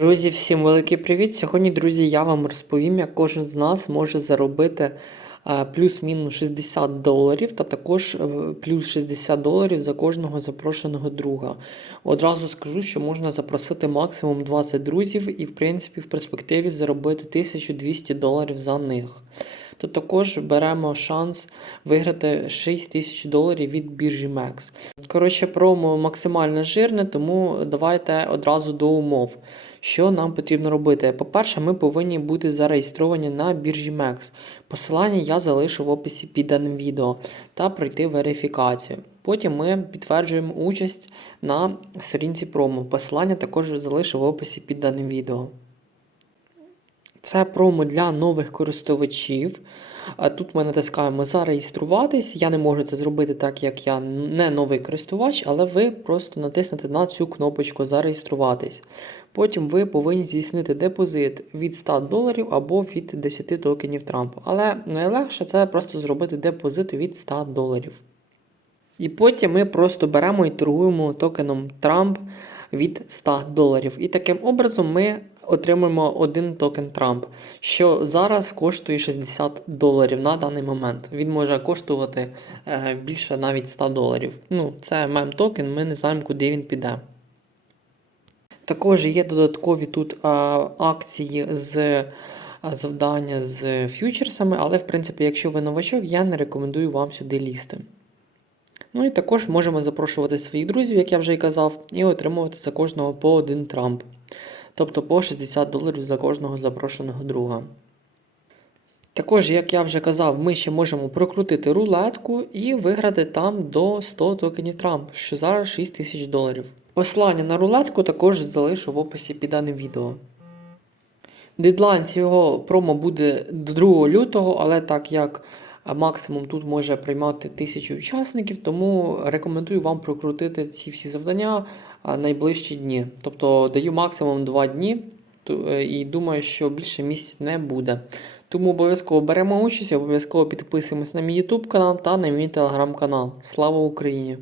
Друзі, всім великий привіт! Сьогодні, друзі, я вам розповім, як кожен з нас може заробити е, плюс-мінус 60 доларів та також е, плюс 60 доларів за кожного запрошеного друга. Одразу скажу, що можна запросити максимум 20 друзів і, в принципі, в перспективі заробити 1200 доларів за них. То також беремо шанс виграти 6 тисяч доларів від біржі MEX. Коротше, промо максимально жирне, тому давайте одразу до умов. Що нам потрібно робити? По-перше, ми повинні бути зареєстровані на біржі MEX. Посилання я залишу в описі під даним відео та пройти верифікацію. Потім ми підтверджуємо участь на сторінці промо. Посилання також залишу в описі під даним відео. Це промо для нових користувачів. Тут ми натискаємо зареєструватись. Я не можу це зробити так, як я не новий користувач, але ви просто натиснете на цю кнопочку зареєструватись. Потім ви повинні здійснити депозит від 100 доларів або від 10 токенів Трампа. Але найлегше це просто зробити депозит від 100 доларів. І потім ми просто беремо і торгуємо токеном Трамп від 100 доларів. І таким образом ми отримуємо один токен Трамп, що зараз коштує 60 доларів на даний момент. Він може коштувати е, більше навіть 100 доларів. Ну, це мем токен, ми не знаємо, куди він піде. Також є додаткові тут а, акції з завдання з фьючерсами, але в принципі, якщо ви новачок, я не рекомендую вам сюди лізти. Ну і також можемо запрошувати своїх друзів, як я вже і казав, і отримувати за кожного по один Трамп. Тобто по 60 доларів за кожного запрошеного друга. Також, як я вже казав, ми ще можемо прокрутити рулетку і виграти там до 100 токенів Трамп, що зараз 6 тисяч доларів. Посилання на рулетку також залишу в описі під даним відео. Дедлайн цього промо буде 2 лютого, але так як максимум тут може приймати 1000 учасників, тому рекомендую вам прокрутити ці всі завдання найближчі дні. Тобто даю максимум 2 дні е, і думаю, що більше місць не буде. Тому обов'язково беремо участь, обов'язково підписуємось на мій YouTube канал та на мій телеграм канал. Слава Україні!